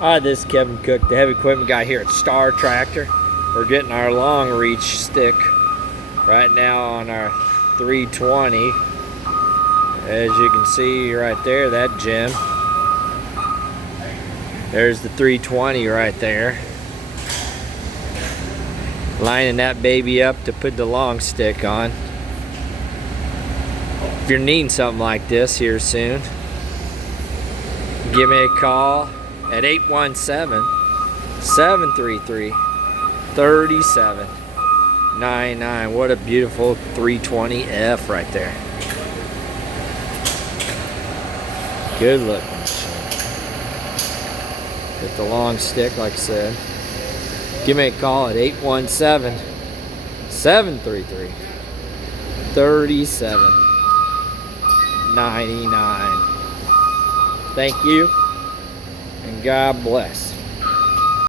Hi, this is Kevin Cook, the heavy equipment guy here at Star Tractor. We're getting our long reach stick right now on our 320. As you can see right there, that gem. There's the 320 right there. Lining that baby up to put the long stick on. If you're needing something like this here soon, give me a call at 817-733-3799. What a beautiful 320F right there. Good looking. With the long stick, like I said. Give me a call at 817-733-3799. Thank you, and God bless.